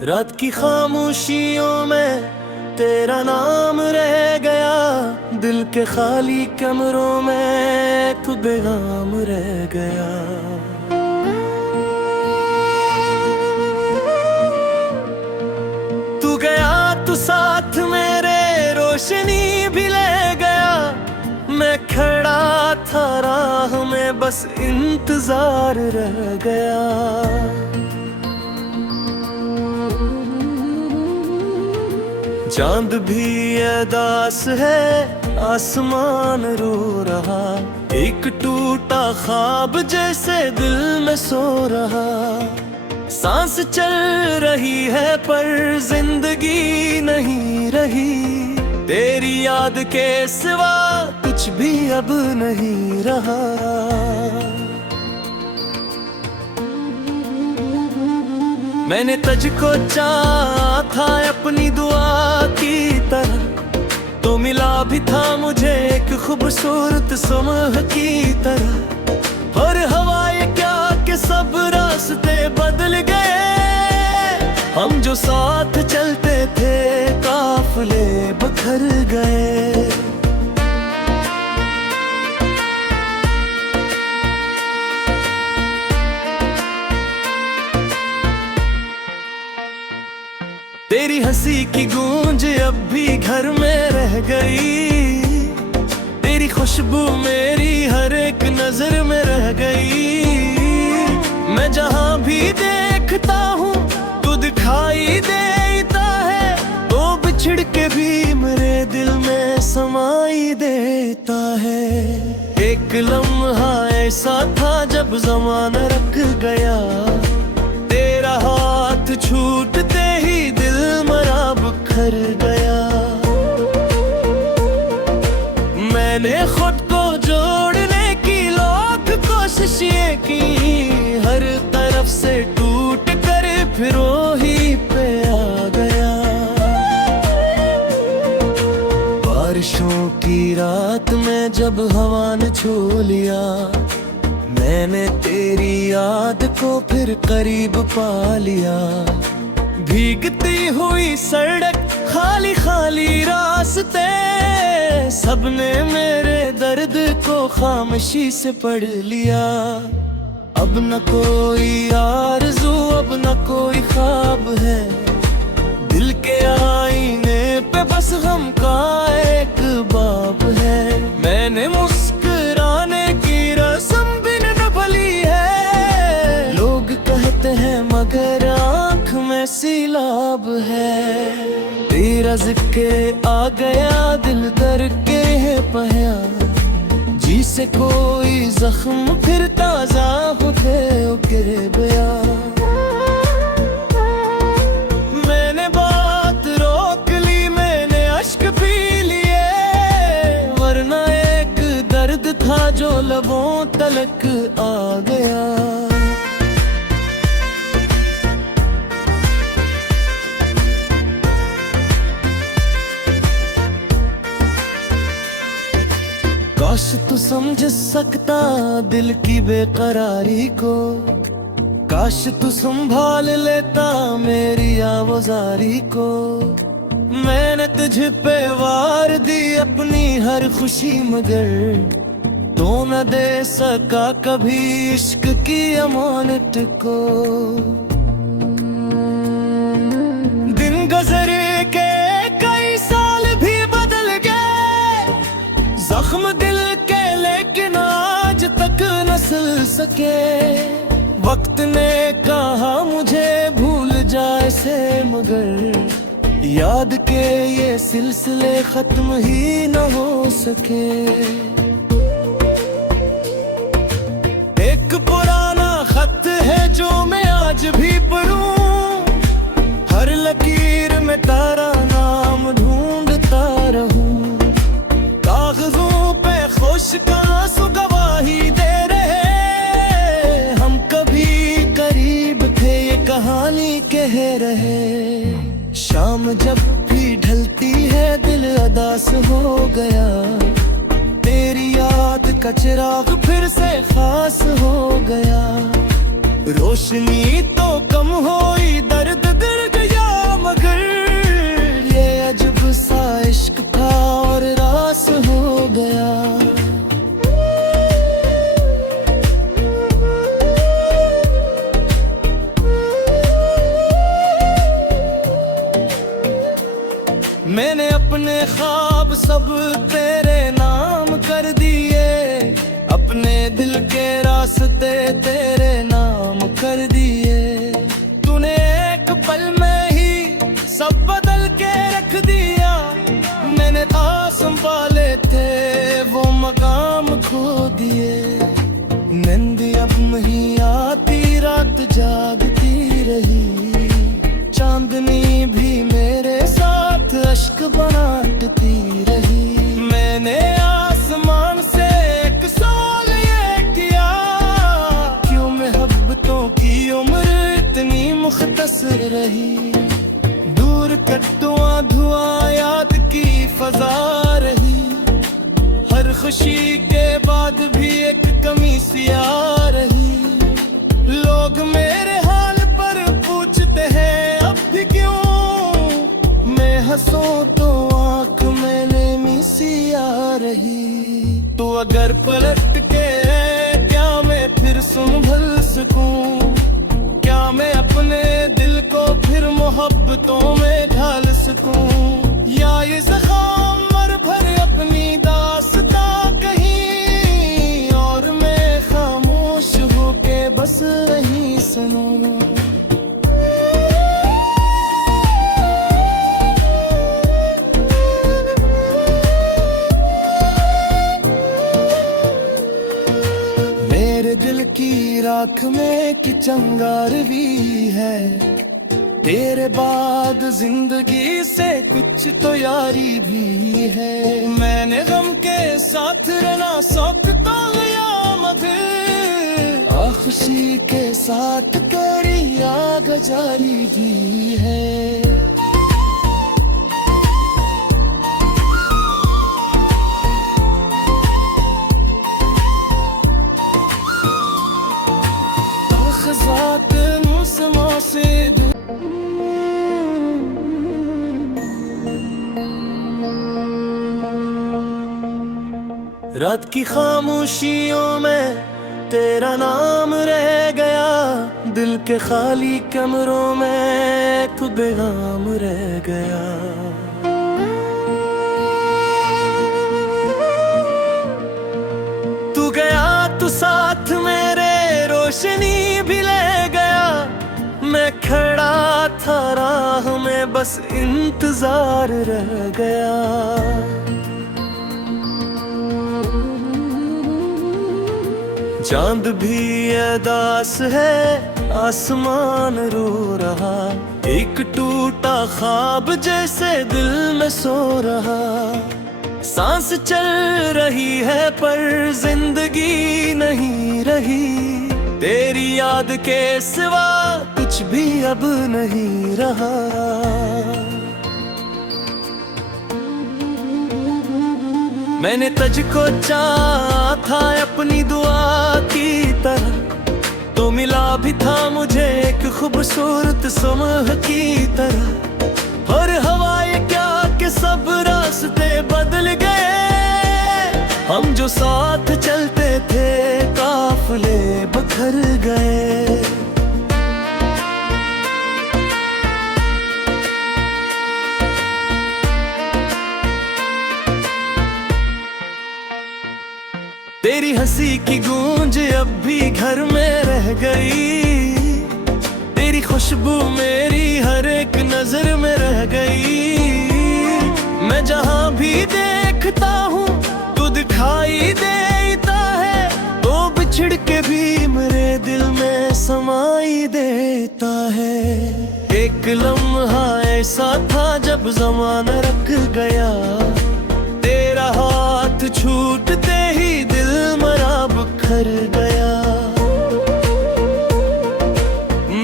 रात की खामोशियों में तेरा नाम रह गया, दिल के खाली कमरों में तू बेगाम रह गया। तू गया तू साथ मेरे रोशनी भी ले गया, मैं खड़ा था राह में बस इंतजार रह गया। चांद भी अदास है, आसमान रो रहा, एक टूटा ख्वाब जैसे दिल में सो रहा। सांस चल रही है पर जिंदगी नहीं रही, तेरी याद के सिवा कुछ भी अब नहीं रहा। मैंने तुझको चाहा था अपनी दुआ की तरह, तो मिला भी था मुझे एक खूबसूरत सुबह की तरह। और हवाएं क्या के सब रास्ते बदल गए, हम जो साथ चलते थे काफिले बखर गए। तेरी हंसी की गूंज अब भी घर में रह गई, तेरी खुशबू मेरी हर एक नजर में रह गई। मैं जहां भी देखता हूँ तू दिखाई देता है, तो बिछड़ के भी मेरे दिल में समाई देता है। एक लम्हा ऐसा था जब ज़माना रख गया, तेरा हाथ छूटते ही दिल मरा बिखर गया। मैंने खुद को जोड़ने की लाख कोशिशें की, हर तरफ से टूट कर फिर वही पे आ गया। बारिशों की रात में जब हवा ने छू लिया, मैंने तेरी याद को फिर करीब पा लिया। भीगती हुई सड़क, खाली खाली रास्ते, सबने मेरे दर्द को खामोशी से पढ़ लिया। अब न कोई आरज़ू, अब न कोई ख्वाब है, दिल के आईने पे बस गम का एक बाब है। मैंने मुस्कुराने की रस्म भी निभाली है, लोग कहते हैं मगर आँख में सैलाब है। तेरा ज़िक्र आ गया, दिल दर के है पया, जी से कोई जख्म फिर ताजा होते गिर गया। मैंने बात रोक ली, मैंने अश्क पी लिए, वरना एक दर्द था जो लबों तलक आ गया। काश तू समझ सकता दिल की बेकरारी को, काश तू संभाल लेता मेरी आवाज़ारी को। मैंने तुझ पे वार दी अपनी हर खुशी, मगर तो न दे सका कभी इश्क की अमानत को। दिन गुज़रे के कई साल भी बदल गए, जख्म दिल के लेकिन आज तक न सिल सके। वक्त ने कहा मुझे भूल जाए से, मगर याद के ये सिलसिले खत्म ही न हो सके। एक पुराना खत है जो मैं आज भी पढ़ूं, हर लकीर में तारा नाम ढूंढता रहूं। कागजों पे खुश्क आंसू गवाही दे रहे, हम कभी करीब थे ये कहानी कह रहे। शाम जब भी ढलती है दिल अदास हो गया, तेरी याद का चिराग फिर से खास हो गया। रोशनी तो कम हुई, दर्द दिल गया। ख्वाब सब तेरे नाम कर दिए, अपने दिल के रास्ते तेरे नाम कर दिए। तूने एक पल में ही सब बदल के रख दिया, मैंने आस संभाले थे वो मकाम खो दिए। नींद अब नहीं आती, रात जागती रही, चांदनी भी मेरे साथ अश्क बनाती रही। मैंने आसमान से एक सवाल ये किया, क्यों मोहब्बतों की उम्र इतनी मुख्तसर रही। दूर कट्टुआ धुआं याद की फजा रही, हर खुशी के बाद भी एक कमी सी आ रही। लोग मेरे हाल पर पूछते हैं अब भी क्यों, मैं हंसूं तो आंख में नमी सी आ रही। तो अगर पलट के क्या मैं फिर संभल सकूं, क्या मैं अपने दिल को फिर मोहब्बतों में ढाल सकूं, या ये ज़ख़म मर भर अपनी दास्ता कहीं और मैं खामोश होके बस यहीं सुनूं। मेरे दिल की राख में की चंगार भी है, तेरे बाद जिंदगी से कुछ तो यारी भी है। मैंने गम के साथ रहना शौक तो लिया, मगर खुशी के साथ तेरी आग जारी भी है। से रात की खामोशियों में तेरा नाम रह गया, दिल के खाली कमरों में तू बेगाम रह गया। तू गया तू साथ मेरे रोशनी भी ले गया, मैं खड़ा था राह में बस इंतजार रह गया। चांद भी अदास है, आसमान रो रहा, एक टूटा ख्वाब जैसे दिल में सो रहा। सांस चल रही है पर जिंदगी नहीं रही, तेरी याद के सिवा कुछ भी अब नहीं रहा। मैंने तुझको चाहा था अपनी दुआ की तरह, तो मिला भी था मुझे एक खूबसूरत सुबह की तरह। और हवाएं क्या के सब रास्ते बदल गए, हम जो साथ चलते थे काफिले बखर गए। तेरी हंसी की गूंज अब भी घर में रह गई, तेरी खुशबू मेरी हर एक नजर में रह गई। मैं जहां भी देखता हूँ तू दिखाई देता है, तो बिछड़ के भी मेरे दिल में समाई देता है। एक लम्हा ऐसा था जब ज़माना रख गया, तेरा हाथ छूटते ही दिल मरा बिखर गया।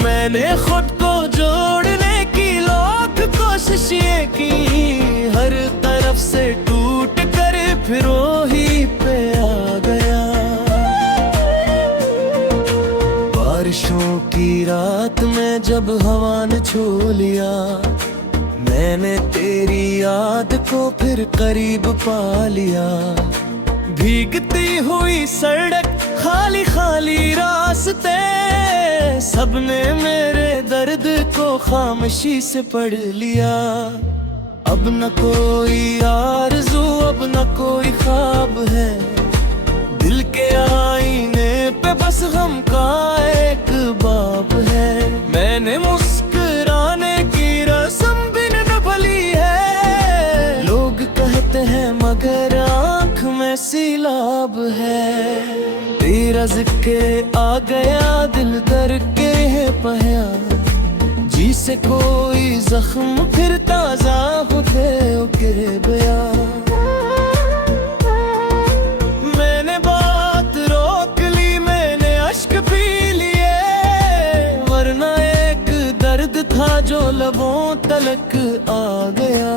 मैंने खुद को जोड़ने की लाख कोशिशें की, हर तरफ से टूट कर फिर वही पे आ गया। बारिशों की रात में जब हवा ने छू लिया, मैंने तेरी याद को फिर करीब पा लिया। भीगती हुई सड़क, खाली खाली रास्ते, सबने मेरे दर्द को खामोशी से पढ़ लिया। अब न कोई आरज़ू, अब न कोई ख्वाब है। दिल के आईने पे बस गम का एक बाब है। मैंने मुस्कुराने की रस्म भी न भली है। लोग कहते हैं मगर आँख में सैलाब है। तेरा ज़िक्र आ गया दिल करके है पहया। जी से कोई जख्म फिर ताजा होते के बया। मैंने बात रोक ली, मैंने अश्क पी लिए, वरना एक दर्द था जो लबों तलक आ गया।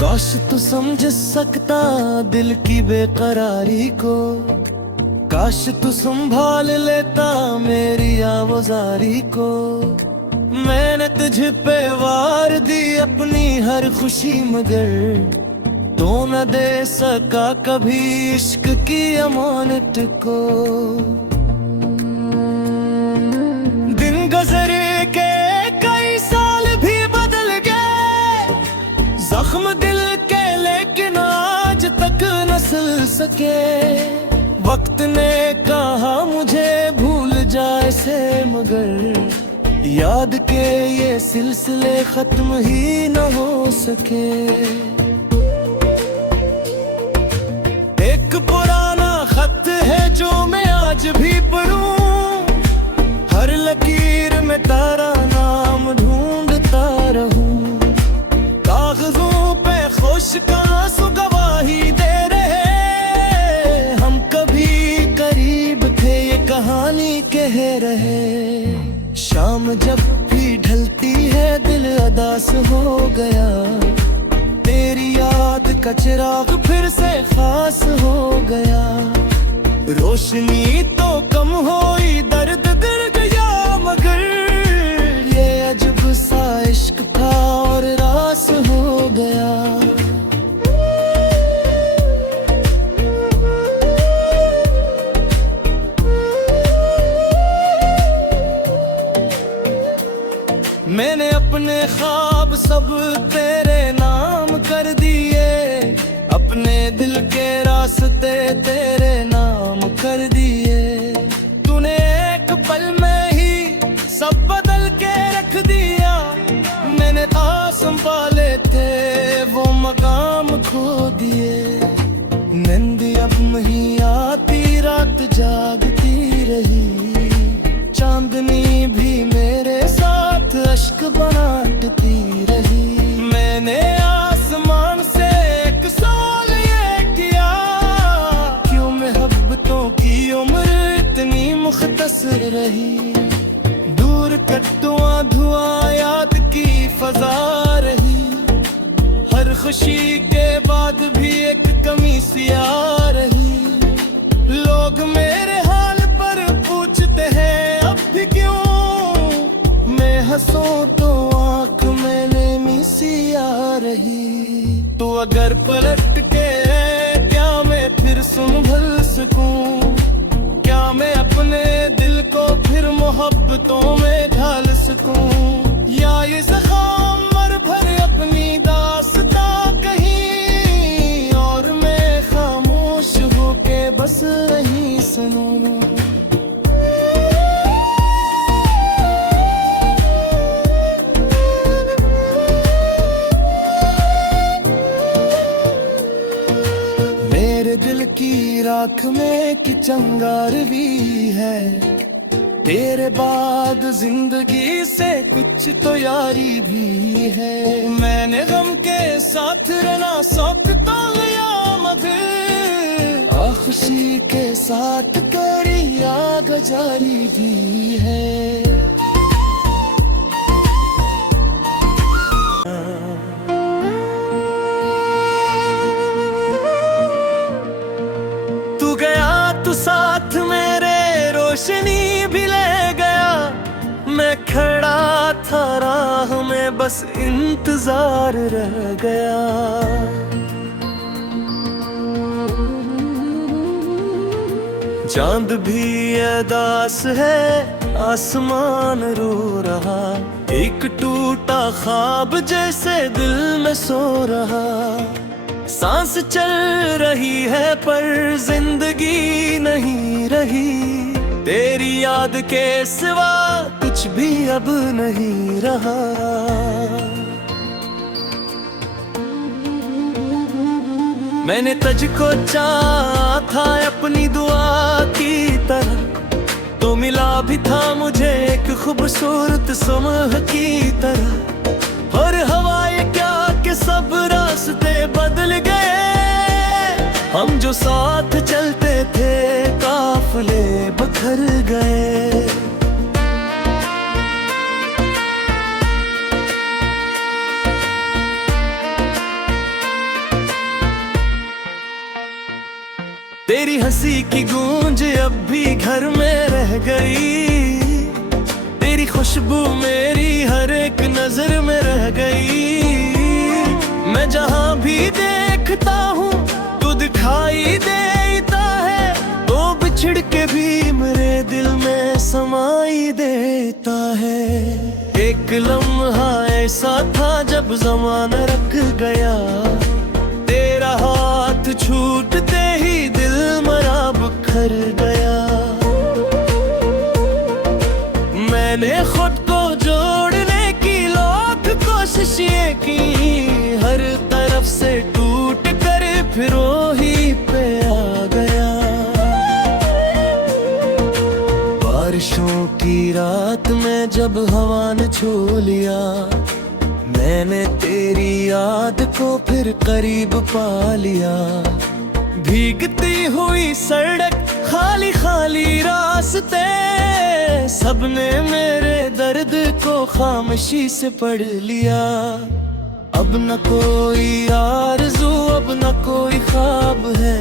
काश तू समझ सकता दिल की बेकरारी को। काश तू संभाल लेता मेरी आवाज़ारी को। मैंने तुझ पे वार दी अपनी हर खुशी, मगर तो न दे सका कभी इश्क की अमानत को। दिन गुज़रे के कई साल भी बदल गए, जख्म दिल के लेकिन आज तक न सिल सके। वक्त ने कहा मुझे भूल जाए से, मगर याद के ये सिलसिले खत्म ही न हो सके। एक पुराना खत है जो मैं आज भी पढ़ूं, हर लकीर में तारा नाम ढूंढता रहूं। कागजों पे खुश्क आंसू गवाही दे रहे, हम कभी करीब थे ये कहानी कह रहे। शाम जब भी ढलती है दिल अदास हो गया, तेरी याद का चिराग फिर से खास हो गया। रोशनी तो कम हुई दर्द गिर गया, मगर ये अजब सा इश्क था और रास हो गया। मैंने अपने ख्वाब सब तेरे नाम कर दिए, अपने दिल के रास्ते तेरे नाम कर दिए। तूने एक पल में ही सब बदल के रख दिया, मैंने आस संभाले थे वो मकाम खो दिए। नींद अब नहीं आती, रात जागती रही, चांदनी भी मेरे साथ अश्क बांटती रही। मैंने आसमान से एक सवाल ये किया, क्यों मोहब्बतों की उम्र इतनी मुख्तसर रही। दूर तक धुआं याद की फजा रही, हर खुशी के बाद भी एक कमी सी आ रही। लोग मेरे हाल पर पूछते हैं अब भी क्यों, मैं हंसूं तो आँख में नमी सी आ रही। तो अगर पलट के क्या मैं फिर संभल सकूं, क्या मैं अपने दिल को फिर मोहब्बतों में ढाल सकूं, या ये ज़ख़म मर भर अपनी दास्तां कहीं और मैं खामोश होके बस नहीं सुनूं। मेरे दिल की राख में की चंगारवी है, तेरे बाद जिंदगी से कुछ तो यारी भी है। मैंने गम के साथ रहना शौक तो लिया, मगर खुशी के साथ करी आग जारी भी है। तू गया तू साथ मेरे रोशनी भी ले गया, मैं खड़ा था राह में बस इंतजार रह गया। चांद भी अदास है, आसमान रो रहा, एक टूटा ख्वाब जैसे दिल में सो रहा। सांस चल रही है पर जिंदगी नहीं रही, तेरी याद के सिवा कुछ भी अब नहीं रहा। मैंने तुझको चाहा था अपनी दुआ की तरह, तो मिला भी था मुझे एक खूबसूरत सुबह की तरह। और हवाएं क्या कि सब रास्ते बदल गए, हम जो साथ चलते थे काफिले बखर गए। तेरी हंसी की गूंज अब भी घर में रह गई, तेरी खुशबू मेरी हर एक नजर में रह गई। मैं जहां भी देखता हूँ तू दिखाई देता है, तो बिछड़ के भी मेरे दिल में समाई देता है। एक लम्हा ऐसा था जब ज़माना रख गया, तेरा हाथ छूटते ही दिल मरा बिखर गया। मैंने खुद को जोड़ने की लाख कोशिशें की, हर तरफ से टूट कर फिर वही पे आ गया। बारिशों की रात में जब हवा ने छू लिया, मैंने तेरी याद को फिर करीब पा लिया। भीगती हुई सड़क, खाली खाली रास्ते, सबने मेरे दर्द को खामोशी से पढ़ लिया। अब न कोई आरज़ू, अब न कोई ख्वाब है,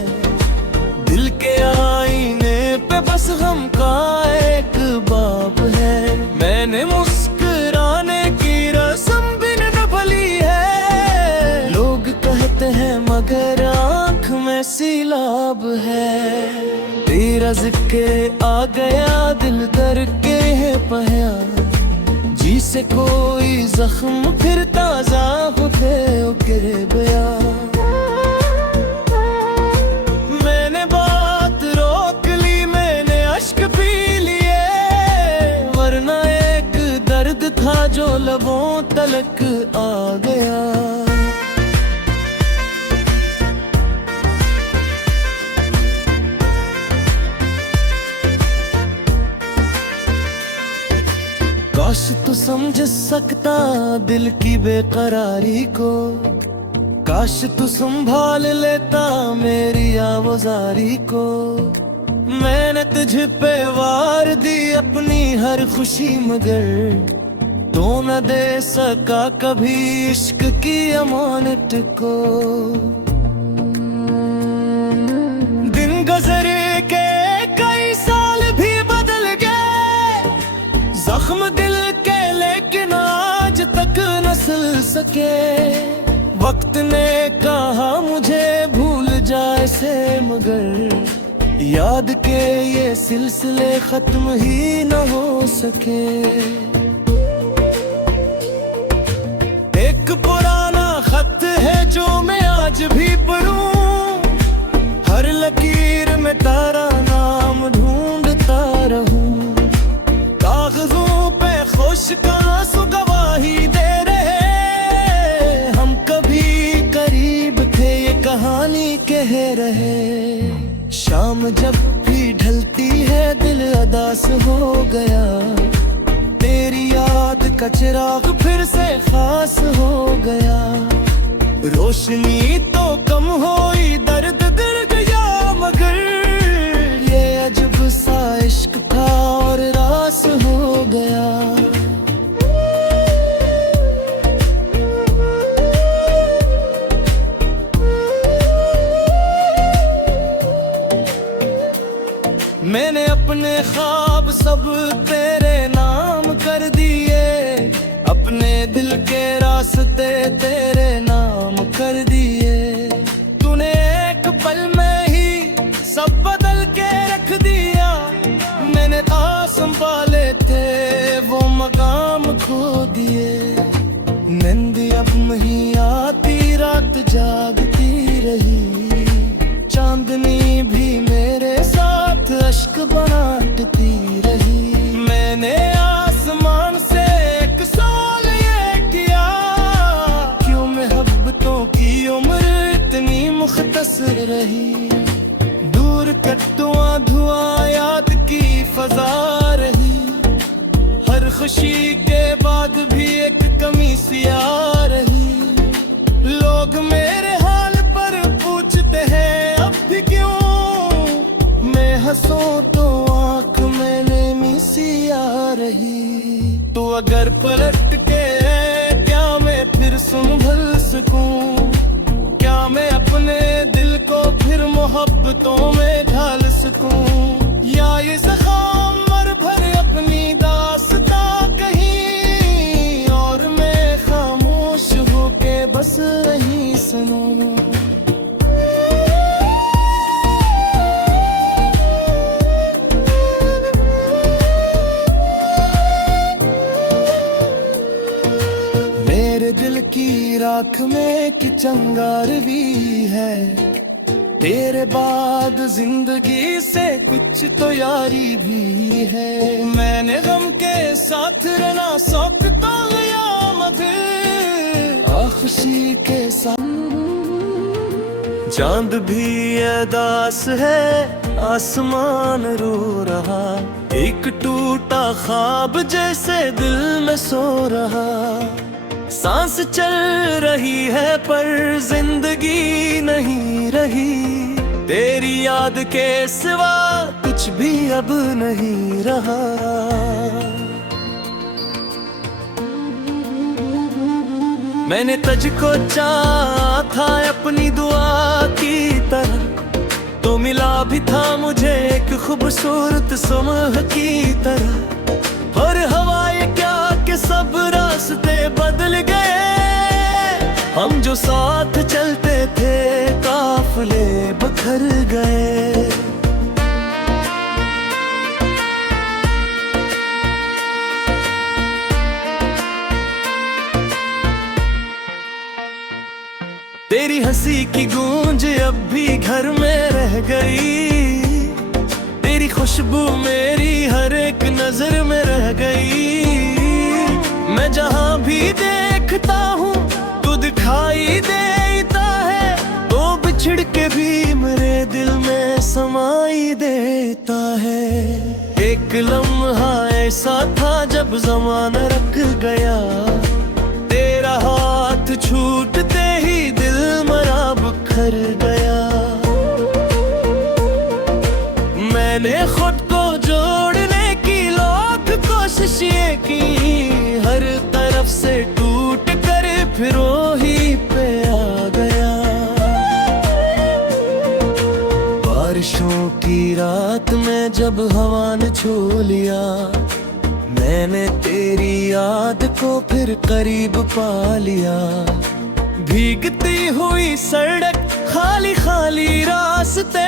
दिल के आईने पे बस गम का एक बाब है। मैंने मुस्कुराने की रस्म भी निभाली है, लोग कहते हैं मगर आँख में सैलाब है। तेरा ज़िक्र आ गया दिल दर के है पहया, जी से कोई जख्म फिर ताजा होते गिर गया। मैंने बात रोक ली, मैंने अश्क पी लिए, वरना एक दर्द था जो लबों तलक आ गया। काश तू समझ सकता दिल की बेकरारी को, काश तू संभाल लेता मेरी आवाज़ारी को। मैंने तुझ पे वार दी अपनी हर खुशी, मगर तो न दे सका कभी इश्क की अमानत को। दिन गुज़रे के कई साल भी बदल गए, जख्म दिल के लेकिन आज तक न सिल सके। वक्त ने कहा मुझे भूल जाए से, मगर याद के ये सिलसिले खत्म ही न हो सके। एक पुराना खत है जो मैं आज भी पढ़ूं, हर लकीर में तारा नाम ढूंढता रहूं। कागजों पे खुश्क आंसू गवाही दे रहे, हम कभी करीब थे ये कहानी कह रहे। शाम जब भी ढलती है दिल अदास हो गया, तेरी याद का चिराग फिर से खास हो गया। रोशनी तो कम हुई, दर्द दिल गया, मगर ये अजब सा इश्क था और रास हो गया। मैंने अपने ख्वाब सब तेरे नाम कर दिए, अपने दिल के रास्ते तेरे नाम कर दिए। तूने एक पल में ही सब बदल के रख दिए। नींद अब नहीं आती, रात जागती रही। चांदनी भी मेरे साथ अश्क बनाती रही। मैंने आसमान से एक सवाल ये किया, क्यों मोहब्बतों की उम्र इतनी मुख्तसर रही। दूर कद्दुआ धुआं याद की फजा रही। हर खुशी के बाद भी एक कमी सी आ रही। लोग मेरे हाल पर पूछते हैं अब भी क्यों। मैं हंसूं तो आंख में नमी सी आ रही। तो अगर पलट के क्या मैं फिर संभल सकूं? क्या मैं अपने दिल को फिर मोहब्बतों में ढाल सकूं? या ये ज़ख़म मर भर अपनी दास्ता कहीं, और मैं खामोश होके बस नहीं सुनूं। मेरे दिल की राख में कि चंगार भी है। तेरे बाद जिंदगी से कुछ तो यारी भी है। मैंने गम के साथ रहना शौक तो लिया, मगर खुशी के साथ। चांद भी अदास है, आसमान रो रहा। एक टूटा ख्वाब जैसे दिल में सो रहा। सांस चल रही है पर जिंदगी नहीं रही। तेरी याद के सिवा कुछ भी अब नहीं रहा। मैंने तुझको चाहा था अपनी दुआ की तरह, तो मिला भी था मुझे एक खूबसूरत सुबह की तरह। और हवाएं क्या के सब रास्ते बदल गए। हम जो साथ चलते थे काफिले बखर गए। तेरी हंसी की गूंज अब भी घर में रह गई। तेरी खुशबू मेरी हर एक नजर में रह गई। मैं जहां भी देखता हूँ तू दिखाई देता है। तो बिछड़ के भी मेरे दिल में समाई देता है। एक लम्हा ऐसा था जब ज़माना रख गया। तेरा हाथ छूटते ही दिल मरा बिखर गया। मैंने खुद को जोड़ने की लाख कोशिशें की। हर तरफ से टूट कर फिर वही पे आ गया। बारिशों की रात में जब हवा ने छू लिया, मैंने तेरी याद को फिर करीब पा लिया। भीगती हुई सड़क, खाली खाली रास्ते,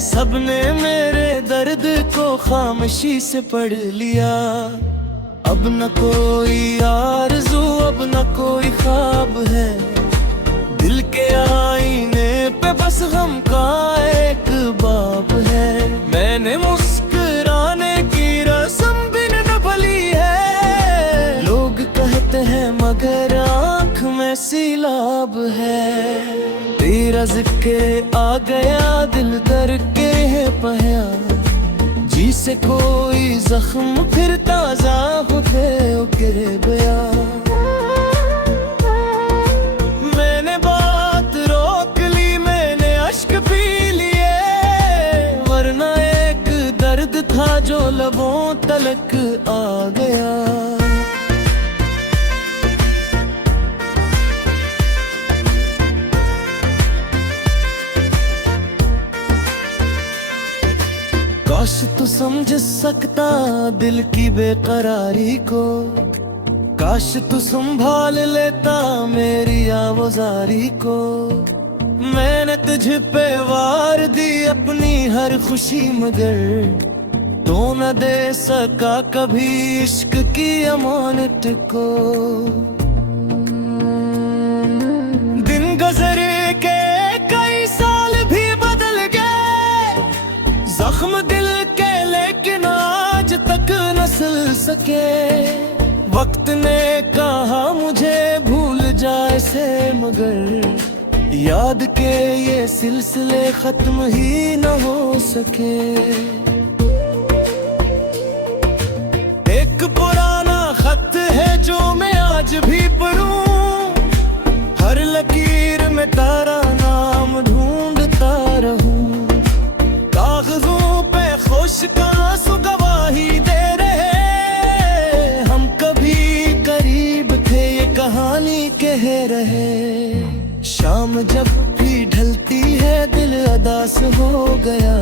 सबने मेरे दर्द को खामोशी से पढ़ लिया। अब न कोई आरज़ू, अब न कोई ख्वाब है। दिल के आईने पे बस गम का एक बाब है। मैंने मुस्कुराने की रस्म भी न भली है। लोग कहते हैं मगर आँख में सैलाब है। तेरा ज़िक्र आ गया, दिल दर के है पहया। जी से कोई जख्म फिर ताजा होते उके बया। मैंने बात रोक ली, मैंने अश्क पी लिए, वरना एक दर्द था जो लबों तलक आ गया। काश तू समझ सकता दिल की बेकरारी को। काश तू संभाल लेता मेरी आवाज़ारी को। मैंने तुझ पे वार दी अपनी हर खुशी, मगर तो न दे सका कभी इश्क की अमानत को। सके। वक्त ने कहा मुझे भूल जाए से, मगर याद के ये सिलसिले खत्म ही न हो सके। एक पुराना खत है जो मैं आज भी पढ़ूं, हर लकीर में तारा नाम ढूंढता रहूं। कागजों पे खुश्क आंसू गवाही दे रहे, हम कभी करीब थे ये कहानी कह रहे। शाम जब भी ढलती है दिल अदास हो गया,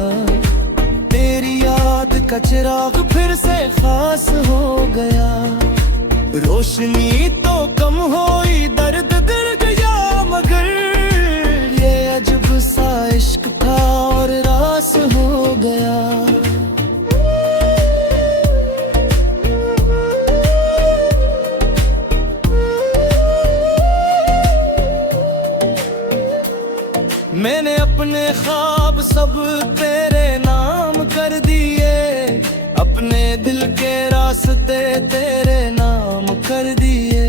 तेरी याद का चिराग फिर से खास हो गया। रोशनी तो कम हुई दर्द गिर गया, मगर ये अजब सा इश्क था और रास हो गया। मैंने अपने ख्वाब सब तेरे नाम कर दिए, अपने दिल के रास्ते तेरे नाम कर दिए।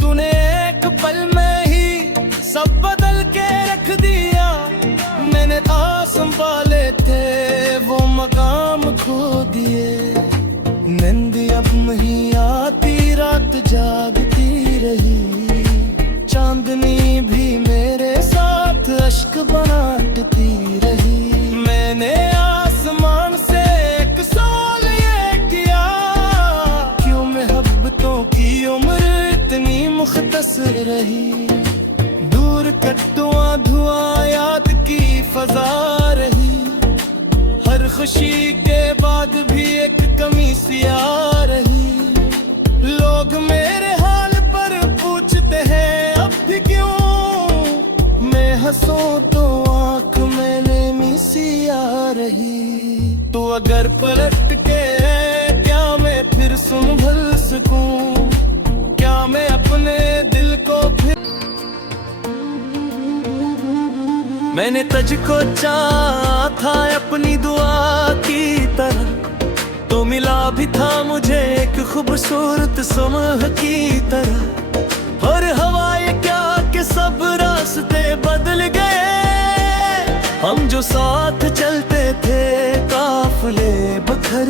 तूने एक पल में ही सब बदल के रख दिया, मैंने आस संभाले थे वो मकाम खो दिए। नींद अब नहीं आती, रात जागती रही, चांदनी भी मेरे साथ अश्क बनाती रही। मैंने आसमान से एक सवाल ये किया, क्यों मोहब्बतों की उम्र इतनी मुख्तसर रही। दूर कट्टुआ धुआं याद की फजा रही, हर खुशी के बाद भी एक कमी सी आ रही। लोग मेरे हाल पर पूछते हैं अब भी क्यों, मैं हंसूं तो आंख में नमी सी आ रही। तो अगर पलट के क्या मैं फिर संभल सकूं, क्या मैं अपने दिल को फिर। मैंने तुझको चाहा था अपनी दुआ की तरह, तो मिला भी था मुझे एक खूबसूरत सुबह की तरह। और हवाएं क्या के सब रास्ते बदल गए, हम जो साथ चलते थे काफिले बखर